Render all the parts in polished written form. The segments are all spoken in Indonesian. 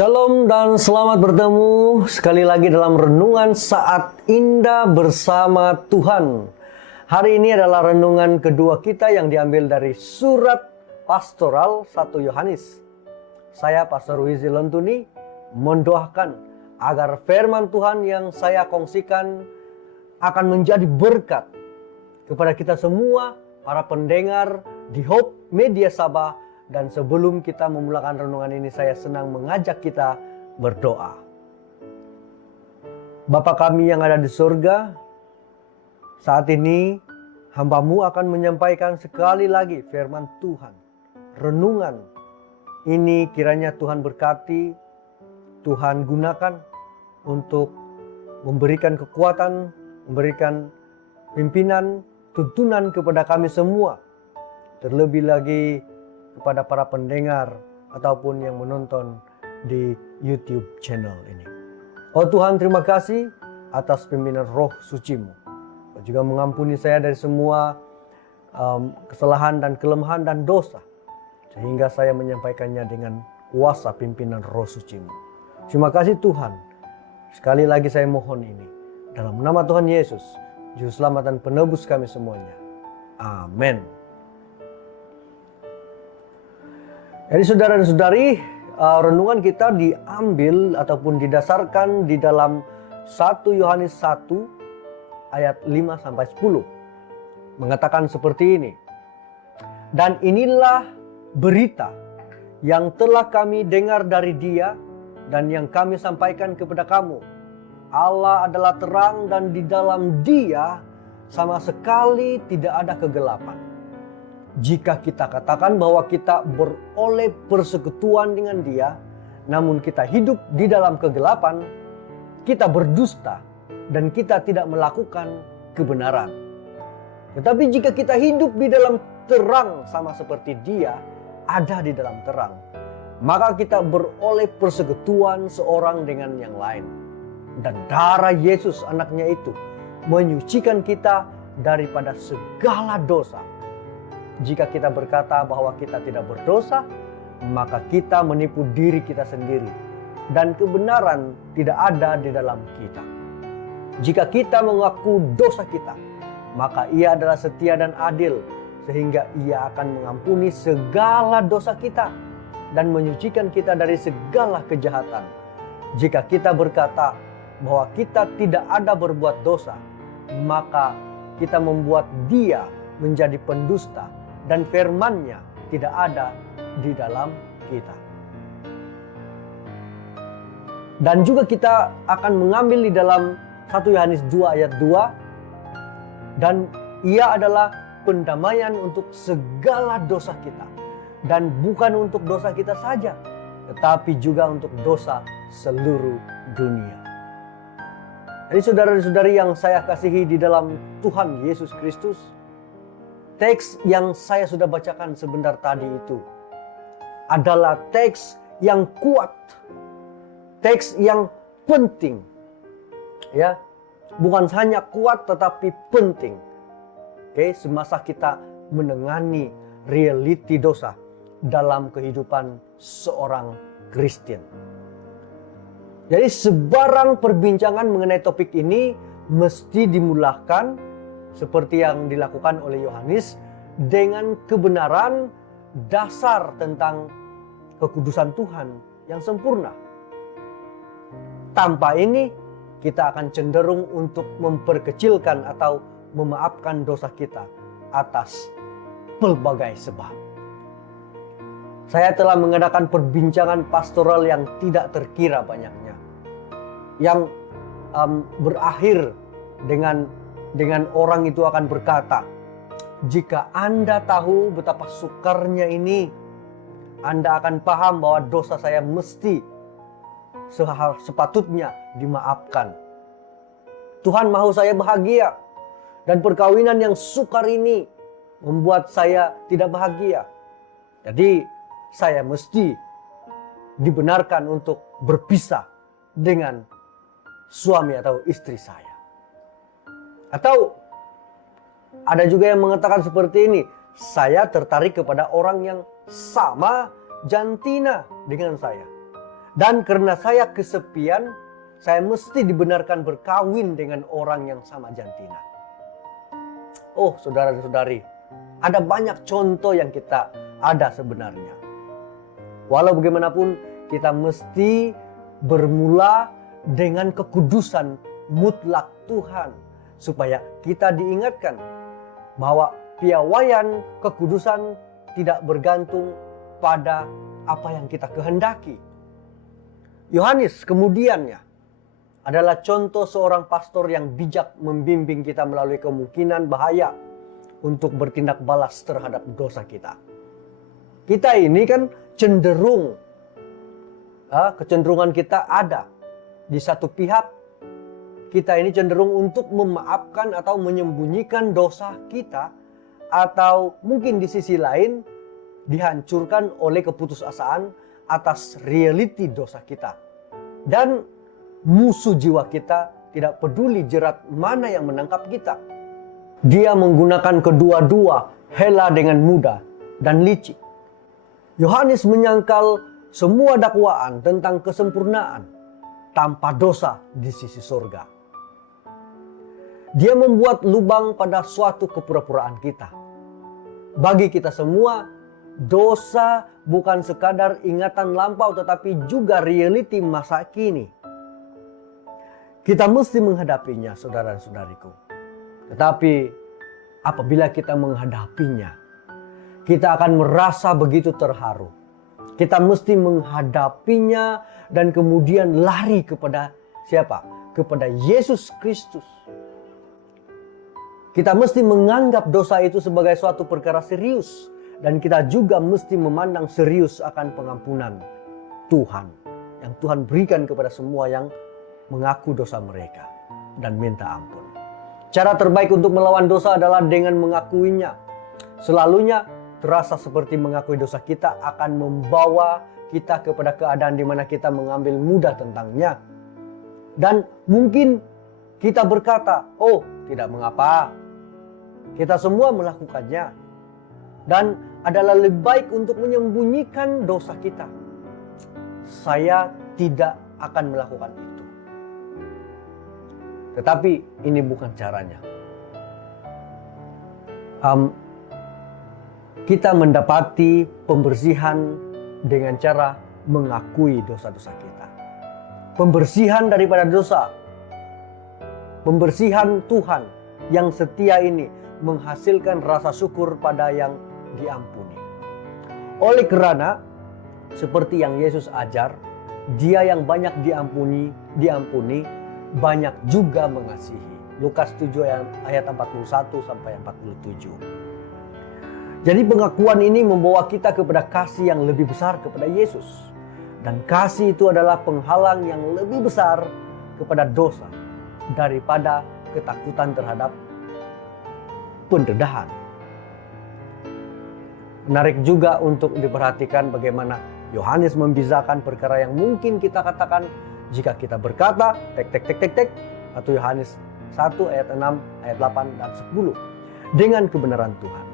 Shalom dan selamat bertemu sekali lagi dalam renungan saat indah bersama Tuhan. Hari ini adalah renungan kedua kita yang diambil dari surat pastoral 1 Yohanes. Saya Pastor Wizi Lentuni mendoakan agar firman Tuhan yang saya kongsikan akan menjadi berkat kepada kita semua, para pendengar di Hope Media Sabah. Dan sebelum kita memulakan renungan ini, saya senang mengajak kita berdoa. Bapa kami yang ada di surga, saat ini hamba-Mu akan menyampaikan sekali lagi firman Tuhan. Renungan ini kiranya Tuhan berkati, Tuhan gunakan untuk memberikan kekuatan, memberikan pimpinan, tuntunan kepada kami semua. Terlebih lagi kepada para pendengar ataupun yang menonton di YouTube channel ini. Oh Tuhan, terima kasih atas pimpinan Roh Suci-Mu. Kau juga mengampuni saya dari semua kesalahan dan kelemahan dan dosa, sehingga saya menyampaikannya dengan kuasa pimpinan Roh Suci-Mu. Terima kasih Tuhan. Sekali lagi saya mohon ini dalam nama Tuhan Yesus, Juru Selamat dan Penebus kami semuanya. Amin. Jadi saudara dan saudari, renungan kita diambil ataupun didasarkan di dalam 1 Yohanes 1 ayat 5-10. Mengatakan seperti ini. Dan inilah berita yang telah kami dengar dari Dia dan yang kami sampaikan kepada kamu. Allah adalah terang dan di dalam Dia sama sekali tidak ada kegelapan. Jika kita katakan bahwa kita beroleh persekutuan dengan Dia, namun kita hidup di dalam kegelapan, kita berdusta dan kita tidak melakukan kebenaran. Tetapi jika kita hidup di dalam terang sama seperti Dia ada di dalam terang, maka kita beroleh persekutuan seorang dengan yang lain. Dan darah Yesus anaknya itu menyucikan kita daripada segala dosa. Jika kita berkata bahwa kita tidak berdosa, maka kita menipu diri kita sendiri. Dan kebenaran tidak ada di dalam kita. Jika kita mengaku dosa kita, maka Ia adalah setia dan adil, sehingga Ia akan mengampuni segala dosa kita dan menyucikan kita dari segala kejahatan. Jika kita berkata bahwa kita tidak ada berbuat dosa, maka kita membuat Dia menjadi pendusta, dan firman-Nya tidak ada di dalam kita. Dan juga kita akan mengambil di dalam 1 Yohanes 2 ayat 2. Dan Ia adalah pendamaian untuk segala dosa kita. Dan bukan untuk dosa kita saja, tetapi juga untuk dosa seluruh dunia. Jadi saudara-saudari yang saya kasihi di dalam Tuhan Yesus Kristus, teks yang saya sudah bacakan sebentar tadi itu adalah teks yang kuat, teks yang penting, ya, bukan hanya kuat tetapi penting. Oke, semasa kita menangani realiti dosa dalam kehidupan seorang Kristen. Jadi sebarang perbincangan mengenai topik ini mesti dimulakan seperti yang dilakukan oleh Yohanes dengan kebenaran dasar tentang kekudusan Tuhan yang sempurna. Tanpa ini kita akan cenderung untuk memperkecilkan atau memaafkan dosa kita atas pelbagai sebab. Saya telah mengadakan perbincangan pastoral yang tidak terkira banyaknya, yang berakhir dengan orang itu akan berkata, jika Anda tahu betapa sukarnya ini, Anda akan paham bahwa dosa saya mesti sepatutnya dimaafkan. Tuhan mau saya bahagia, dan perkawinan yang sukar ini membuat saya tidak bahagia. Jadi saya mesti dibenarkan untuk berpisah dengan suami atau istri saya. Atau ada juga yang mengatakan seperti ini, saya tertarik kepada orang yang sama jantina dengan saya. Dan karena saya kesepian, saya mesti dibenarkan berkawin dengan orang yang sama jantina. Oh saudara dan saudari, ada banyak contoh yang kita ada sebenarnya. Walau bagaimanapun, kita mesti bermula dengan kekudusan mutlak Tuhan. Supaya kita diingatkan bahwa piawaian kekudusan tidak bergantung pada apa yang kita kehendaki. Yohanes kemudiannya adalah contoh seorang pastor yang bijak membimbing kita melalui kemungkinan bahaya untuk bertindak balas terhadap dosa kita. Kita ini kan cenderung, kecenderungan kita ada. Di satu pihak, kita ini cenderung untuk memaafkan atau menyembunyikan dosa kita. Atau mungkin di sisi lain, dihancurkan oleh keputusasaan atas realiti dosa kita. Dan musuh jiwa kita tidak peduli jerat mana yang menangkap kita. Dia menggunakan kedua-dua hela dengan mudah dan licik. Yohanes menyangkal semua dakwaan tentang kesempurnaan tanpa dosa di sisi surga. Dia membuat lubang pada suatu kepura-puraan kita. Bagi kita semua, dosa bukan sekadar ingatan lampau tetapi juga realiti masa kini. Kita mesti menghadapinya, saudara dan saudariku. Tetapi apabila kita menghadapinya, kita akan merasa begitu terharu. Kita mesti menghadapinya dan kemudian lari kepada siapa? Kepada Yesus Kristus. Kita mesti menganggap dosa itu sebagai suatu perkara serius. Dan kita juga mesti memandang serius akan pengampunan Tuhan. Yang Tuhan berikan kepada semua yang mengaku dosa mereka dan minta ampun. Cara terbaik untuk melawan dosa adalah dengan mengakuinya. Selalunya terasa seperti mengakui dosa kita akan membawa kita kepada keadaan di mana kita mengambil mudah tentangnya. Dan mungkin kita berkata, oh tidak mengapa, kita semua melakukannya. Dan adalah lebih baik untuk menyembunyikan dosa kita. Saya tidak akan melakukan itu. Tetapi ini bukan caranya. Kita mendapati pembersihan dengan cara mengakui dosa-dosa kita. Pembersihan daripada dosa. Pembersihan Tuhan yang setia ini menghasilkan rasa syukur pada yang diampuni. Oleh karena seperti yang Yesus ajar, dia yang banyak diampuni, banyak juga mengasihi. Lukas 7 ayat 41 sampai 47. Jadi pengakuan ini membawa kita kepada kasih yang lebih besar kepada Yesus. Dan kasih itu adalah penghalang yang lebih besar kepada dosa daripada ketakutan terhadap pendedahan. Menarik juga untuk diperhatikan bagaimana Yohanes membezakan perkara yang mungkin kita katakan jika kita berkata atau Yohanes 1 ayat 6, ayat 8 dan 10 dengan kebenaran Tuhan.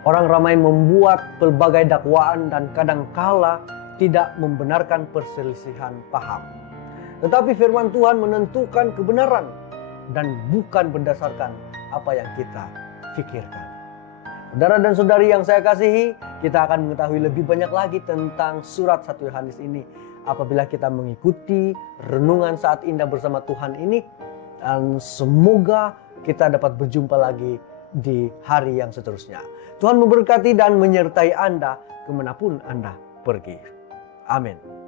Orang ramai membuat pelbagai dakwaan dan kadangkala tidak membenarkan perselisihan paham. Tetapi firman Tuhan menentukan kebenaran dan bukan berdasarkan apa yang kita pikirkan. Saudara dan saudari yang saya kasihi, kita akan mengetahui lebih banyak lagi tentang surat 1 Yohanes ini apabila kita mengikuti renungan saat indah bersama Tuhan ini. Dan semoga kita dapat berjumpa lagi di hari yang seterusnya. Tuhan memberkati dan menyertai Anda kemanapun Anda pergi. Amin.